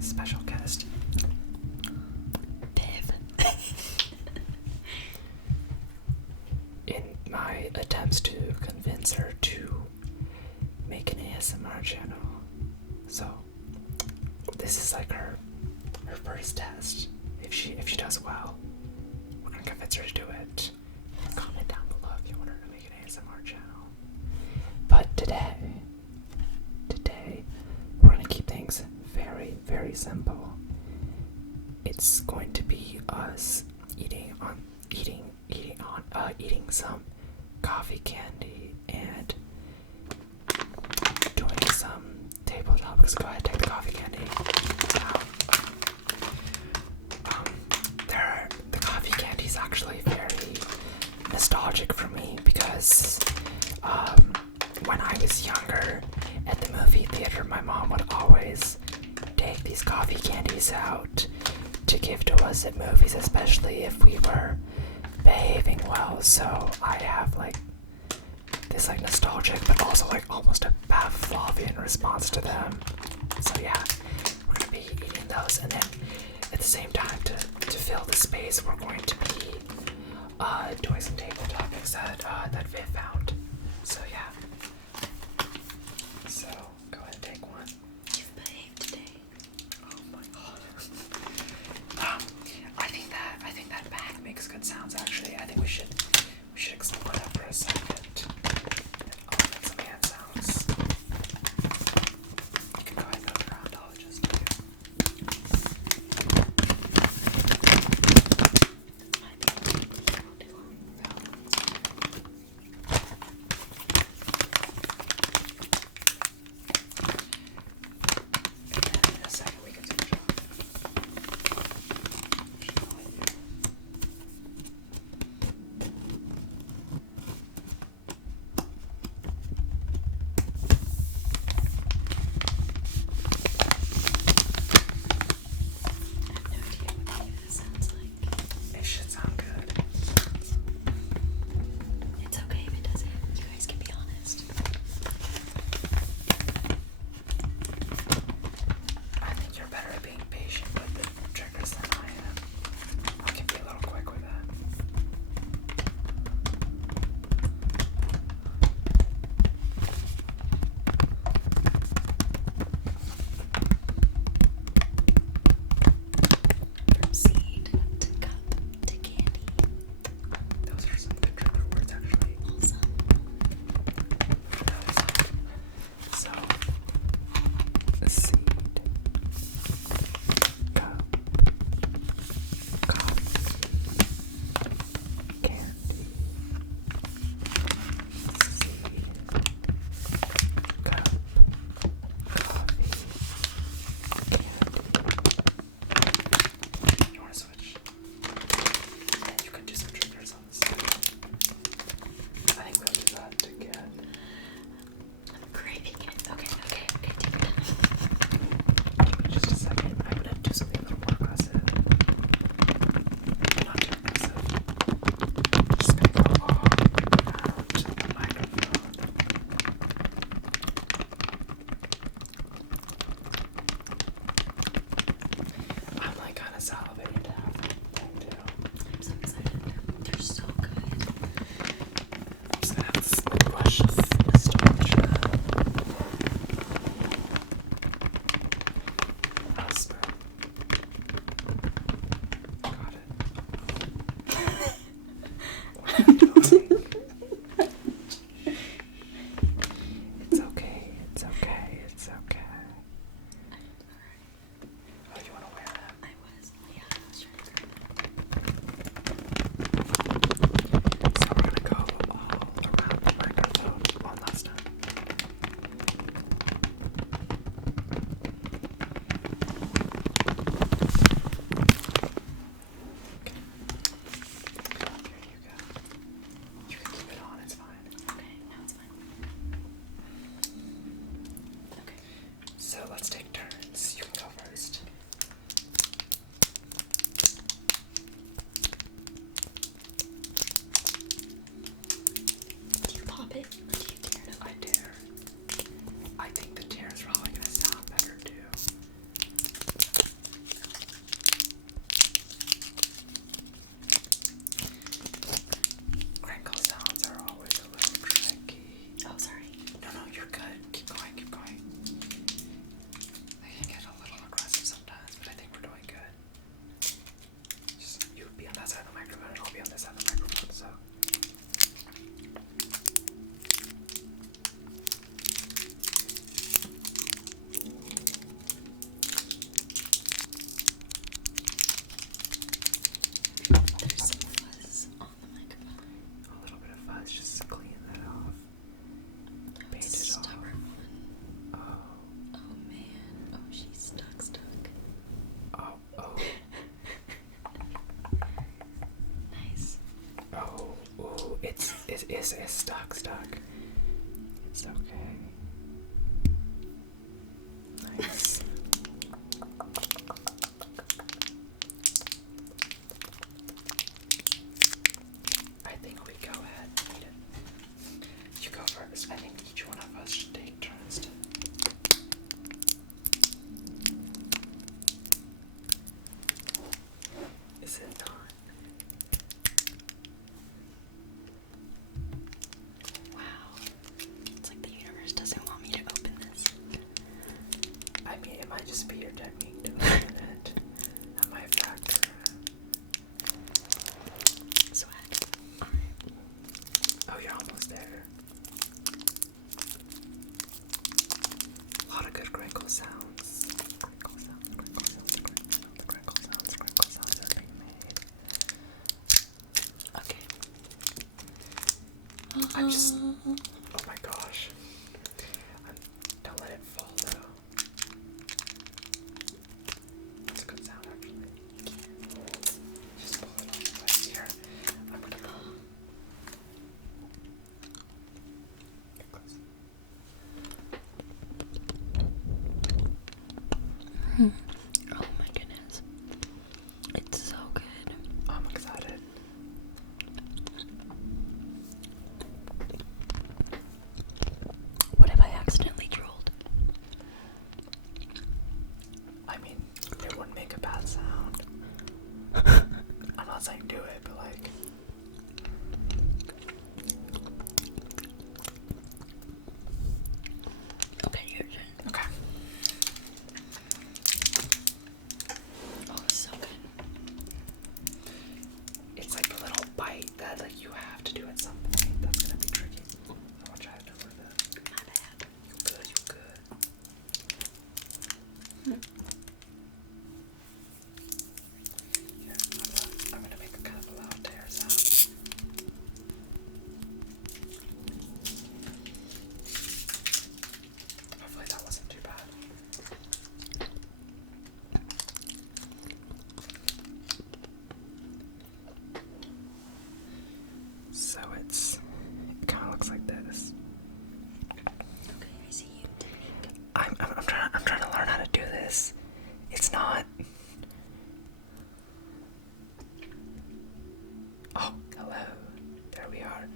special guest, Viv. in my attempts to convince her to make an ASMR channel. So this is like her first test. If she does well, we're gonna convince her to do it. Comment down below if you want her to make an ASMR channel. But today we're gonna keep things very, very simple. It's going to be us eating some coffee candy and doing some tabletop. Let's go ahead and take the coffee candy out. The coffee candy is actually very nostalgic for me because when I was younger at the movie theater, my mom would always take these coffee candies out to give to us at movies, especially if we were behaving well. So I have like this like nostalgic but also like almost a Pavlovian response to them. So yeah, we're gonna be eating those, and then at the same time to fill the space we're going to be doing some table topics that Viv found. So yeah. So go ahead and take one. You've behaved today. Oh my god. I think that bag makes good sounds actually. I think we should explore that for a second. Make some hand sounds. You can go ahead and move it around, I'll just do it. In a second we can switch off. It should sound good. It's okay if it doesn't. You guys can be honest. I think you're better at being patient with the triggers than I am. I can be a little quick with that. From seed to cup to candy. Those are some good trigger words actually. Awesome. So, seed, cup, coffee, candy, seed, cup, coffee, candy. You want to switch? And you can do some triggers on the side. I think we'll do that again. I'm craving it. Okay, take it down. Give me just a second. I'm gonna do something a little more aggressive. Not too aggressive. Just gonna go all around the microphone. I'm like kind of salivating to have that thing too. I'm so excited. They're so good. I'm just gonna have this rush of nostalgia. I'll smell. Got it. What are you doing? It's okay. It's okay. It's okay. Oh, you want to wear that? I was. Yeah. it's stuck. It's okay. Nice. I think we go ahead and eat it. You go first. I think each one of us should take turns to. Is it not? Wow. It's like the universe doesn't want me to open this. I mean, it might just be your technique to open it. That might factor. Swag. Alright. Oh, you're almost there. A lot of good crinkle sounds. Crinkle sounds are being made. Okay. I'm just. Oh my gosh. Don't let it fall though. That's a good sound actually. Just pull it off right here. I'm gonna pull. Get close. Oh my goodness. It's so good. I'm excited. What if I accidentally drooled? I mean, it wouldn't make a bad sound. I'm not saying do it, but like. Okay, your turn. Okay. Oh, it's so good. It's like a little bite that like you have to do at some point. That's gonna be tricky. I want you to do that. My bad. You good, you good. Yeah, I'm gonna make a kind of a loud tear sound. Hopefully that wasn't too bad. So it kind of looks like this. Okay, I see you. I'm trying to learn how to do this. It's not. Oh, hello. There we are.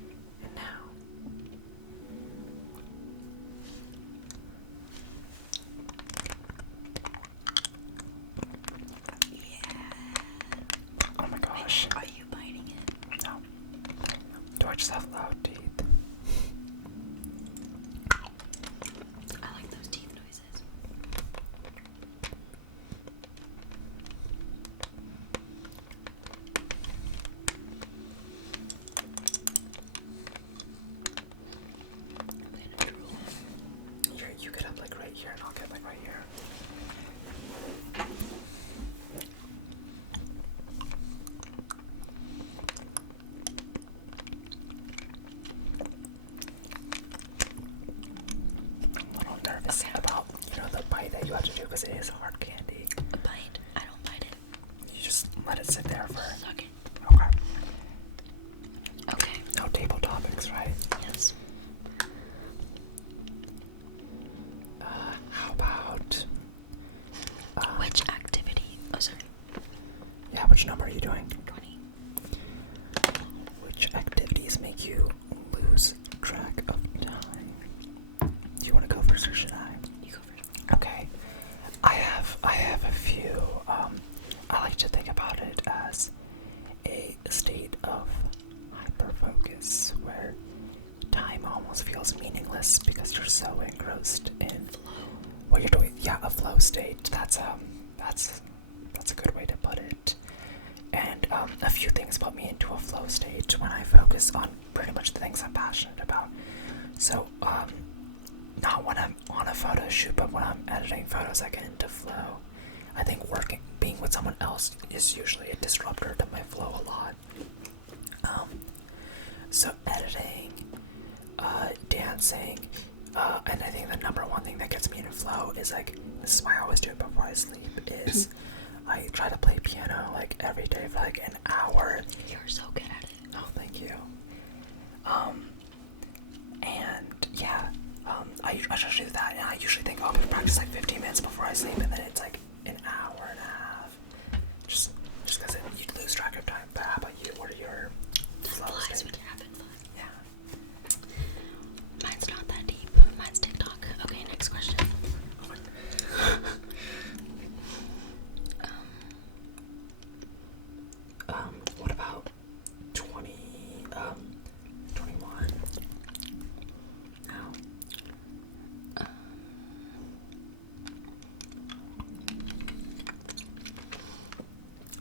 And now. Yeah. Oh my gosh. Are you biting it? No. Do I just have loud teeth? I like those teeth noises. I'm gonna drool. You get up like right here, and I'll get like right here. I'm a little nervous about, the bite that you have to do because it is hard candy. A bite? I don't bite it. You just let it sit there for. Suck it. Okay. Okay. No table topics, right? Yes. How about. Which activity? Oh, sorry. Yeah, which number are you doing? 20. Which activities make you lose track of time? Do you want to go first or should I? You go first. Okay. I have a few. I like to think about it as a state of hyperfocus where time almost feels meaningless because you're so engrossed in what you're doing. Yeah, a flow state. That's a good way to put it. And a few things put me into a flow state when I focus on pretty much the things I'm passionate about. So, not when I'm on a photo shoot, but when I'm editing photos, I get into flow. I think being with someone else is usually a disruptor to my flow a lot. So editing, dancing, and I think the number one thing that gets me into flow is like, this is why I always do it before I sleep, is I try to play piano like every day for like an hour. You're so good at it. Oh, thank you. Yeah, I just do that, and I usually think, oh, I'm gonna practice like 15 minutes before I sleep, and then it's like an hour and a half. Just because you lose track of time. But how about you? What are your flows? Yeah. Mine's not that deep. Mine's TikTok. Okay, next question. What about 21? No.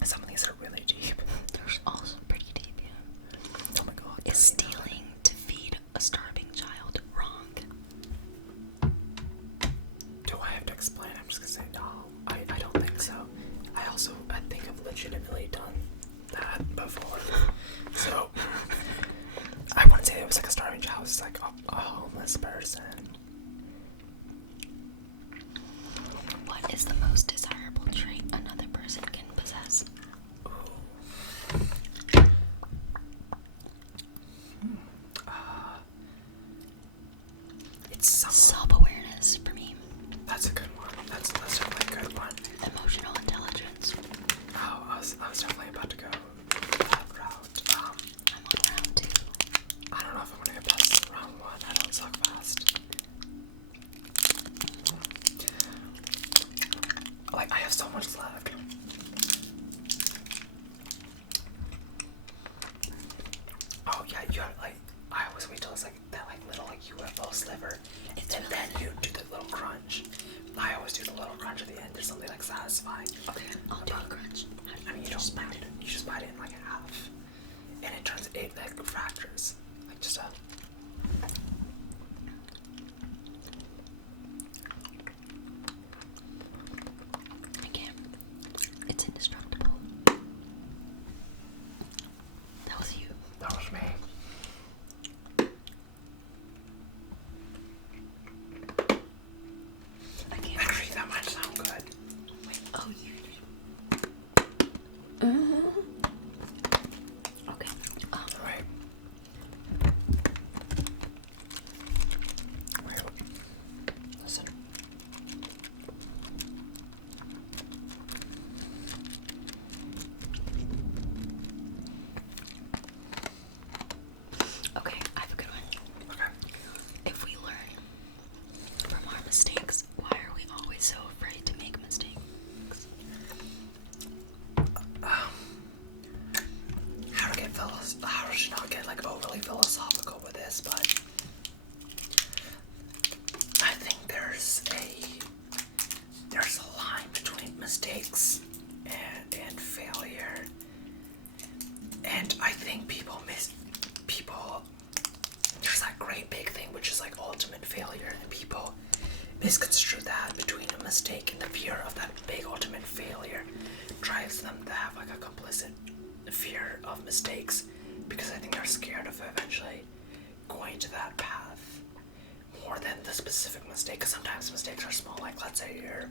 Some of these are really deep. They're also pretty deep, yeah. Oh my god. Is stealing to feed a starving child wrong? Do I have to explain? I'm just gonna say no. I don't think so. I think I've legitimately done that before. So I wouldn't say it was like a starving child, it's like a homeless person. What is the most desirable trait another person can possess? It's somewhat. Self-awareness for me. That's a good one. That's definitely a good one. Emotional intelligence. Oh, I was definitely about to go that route. I'm on round 2. I don't know if I'm gonna get past round 1. I don't suck fast. Like, I have so much left. Oh yeah, you have like, I always wait till it's like that like little like UFO sliver, and then you do the little crunch. I always do the little crunch at the end. There's something like satisfying. Okay, I'll do a crunch. I mean, you don't bite it. You just bite it in like half, and it turns it like fractures, like just a. I can't. It's indestructible. That was you. That was me. I can't. Actually, that might sound good. Wait, oh, you. Okay. Alright. Wait. Listen. Okay, I have a good one. Okay. If we learn from our mistakes, why are we always so afraid to make mistakes? How to not get like overly philosophical with this, but I think there's a line between mistakes and failure, and I think there's that great big thing which is like ultimate failure, and people misconstrue that between a mistake and the fear of that big ultimate failure drives them to have like a complicit fear of mistakes, because I think they're scared of eventually going to that path more than the specific mistake, because sometimes mistakes are small, like let's say you're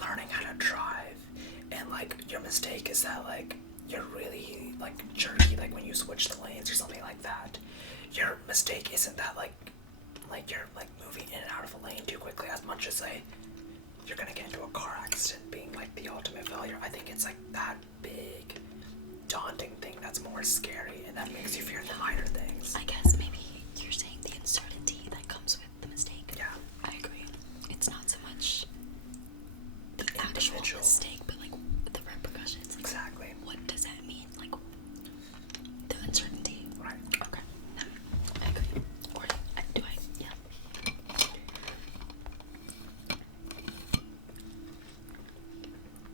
learning how to drive and like your mistake is that like you're really like jerky, like when you switch the lanes or something like that. Your mistake isn't that like you're like moving in and out of a lane too quickly, as much as you're gonna get into a car accident being like the ultimate failure. I think it's like that big daunting thing that's more scary, and that makes you fear the minor things. I guess maybe you're saying the uncertainty that comes with the mistake. Yeah. I agree. It's not so much the actual mistake, but like the repercussions. Like, exactly. what does that mean? Like the uncertainty. Right. Okay. I agree. Or do I? Yeah.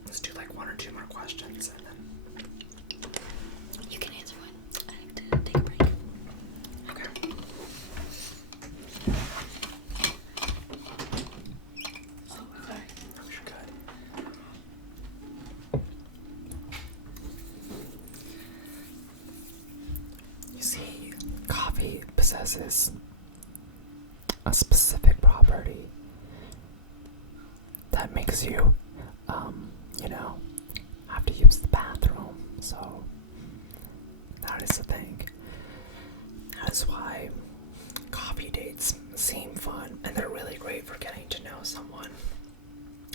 Let's do like 1 or 2 more questions and then. You can answer one. I have to take a break. Okay. Oh, sorry. No, you're good. You see, coffee possesses a specific property that makes you, have to use the bathroom. So that is the thing. That is why coffee coffee dates seem fun, and they're really great for getting to know someone.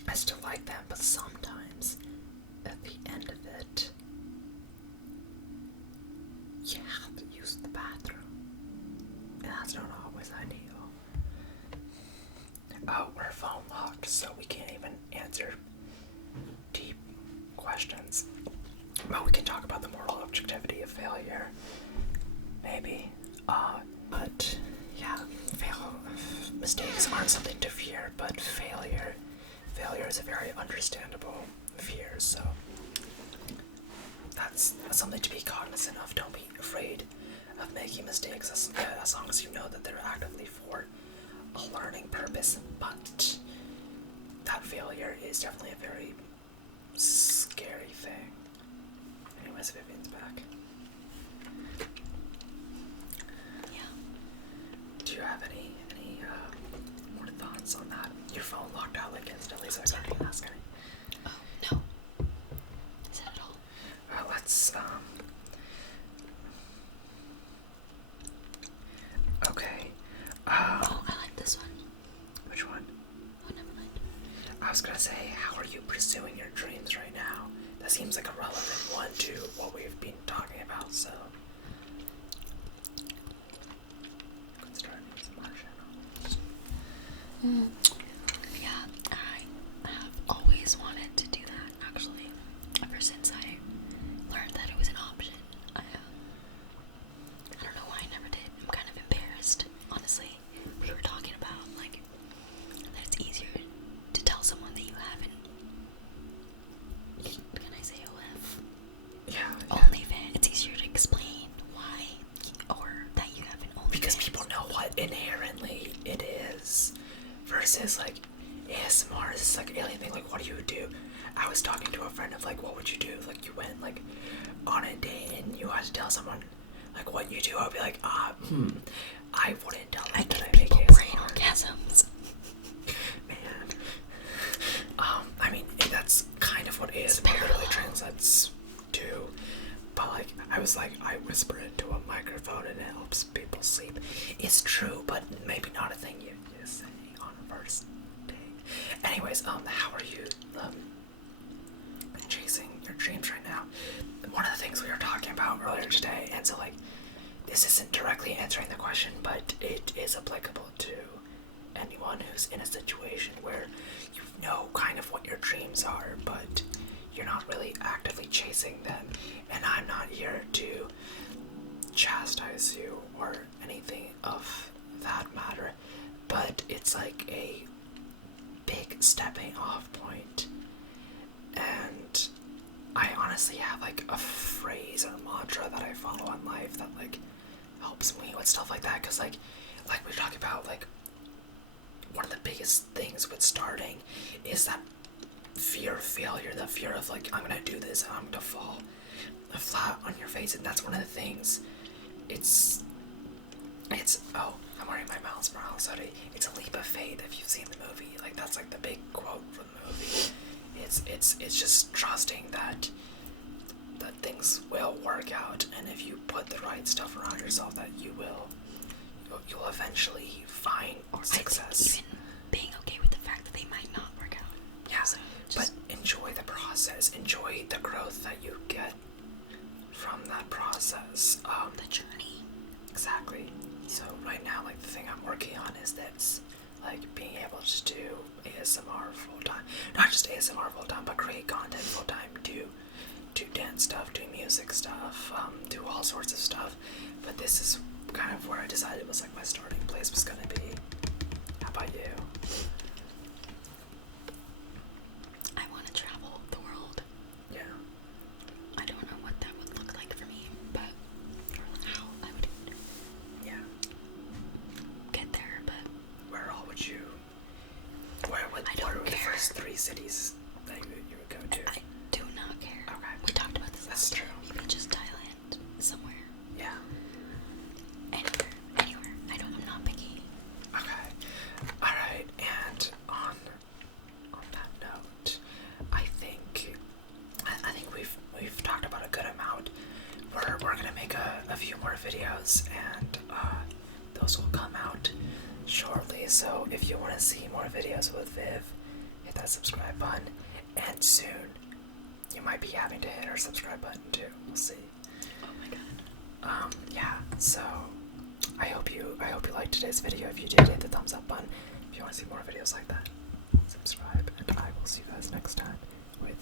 I still like them, but sometimes at the end of it, you have to use the bathroom, and that's not always ideal. Oh, we're phone locked, so we can't even answer deep questions. But we can talk about the moral objectivity of failure, maybe. But yeah, mistakes aren't something to fear, but failure is a very understandable fear, so that's something to be cognizant of. Don't be afraid of making mistakes as long as you know that they're actively for a learning purpose, but that failure is definitely a very scary thing. Anyways, Vivian's back. Yeah. Do you have any more thoughts on that? Your phone locked out like instantly, so I couldn't ask any. Oh, no. Is that at all? Let's, okay. Oh, I like this one. Which one? Oh, never mind. I was gonna say, how are you pursuing your dreams right now? That seems like a relevant one to what we've been talking about, so. Good start. Yeah, I have always wanted to do that, actually. Ever since I learned that it was an option. I don't know why I never did. I'm kind of embarrassed, honestly. We were talking about, like, that it's easier to tell someone that you haven't. Can I say OF? Yeah. OnlyFans. It's easier to explain why, or that you haven't OnlyFans. Because people know what inherently it is. Versus, like, ASMR is like alien thing, like, what do you do? I was talking to a friend of, like, what would you do? Like, you went, like, on a date and you had to tell someone, like, what you do. I would be like, I wouldn't tell them that I make people ASMR. brain orgasms. Man. I mean, that's kind of what ASMR literally translates to. But, like, I was like, I whisper into a microphone and it helps people sleep. It's true, but maybe not a thing you say on a first date. Anyways, how are you, chasing your dreams right now? One of the things we were talking about earlier today, and so, like, this isn't directly answering the question, but it is applicable to anyone who's in a situation where you know kind of what your dreams are, but you're not really actively chasing them. And I'm not here to chastise you or anything of that matter, but it's like a big stepping off point. And I honestly have like a phrase or mantra that I follow in life that like helps me with stuff like that, because like we talk about, like, one of the biggest things with starting is that fear of failure, the fear of like, I'm gonna do this and I'm gonna fall flat on your face. And that's one of the things. It's oh, I'm wearing my Miles Morales hoodie. It's a leap of faith if you've seen the movie. Like, that's like the big quote from the movie. It's just trusting that things will work out, and if you put the right stuff around yourself, that you'll eventually find success. Even being okay with the fact that they might not work out. Yeah, so but enjoy the process. Enjoy the growth that you get from that process. The journey. Exactly. So right now, like, the thing I'm working on is this, like, being able to do ASMR full time. Not just ASMR full time, but create content full time. Do dance stuff, do music stuff, do all sorts of stuff. But this is kind of where I decided was like my starting place was gonna be. How about you? I want to travel the world. Yeah. I don't know what that would look like for me, but or how I would get there. But where all would you? Where would the first 3 cities that you would go to? I do not care. Okay. We talked about this last true. time. Maybe just Thailand, somewhere. Yeah. Anywhere. I'm not picky. Okay. Alright, and on that note, I think we've talked about a good amount. We're gonna make a few more videos, and those will come out shortly. So if you want to see more videos with Viv, hit that subscribe button. And soon, you might be having to hit our subscribe button too. We'll see. Oh my god. Yeah. So I hope you liked today's video. If you did, hit the thumbs up button. If you want to see more videos like that, subscribe, and I will see you guys next time with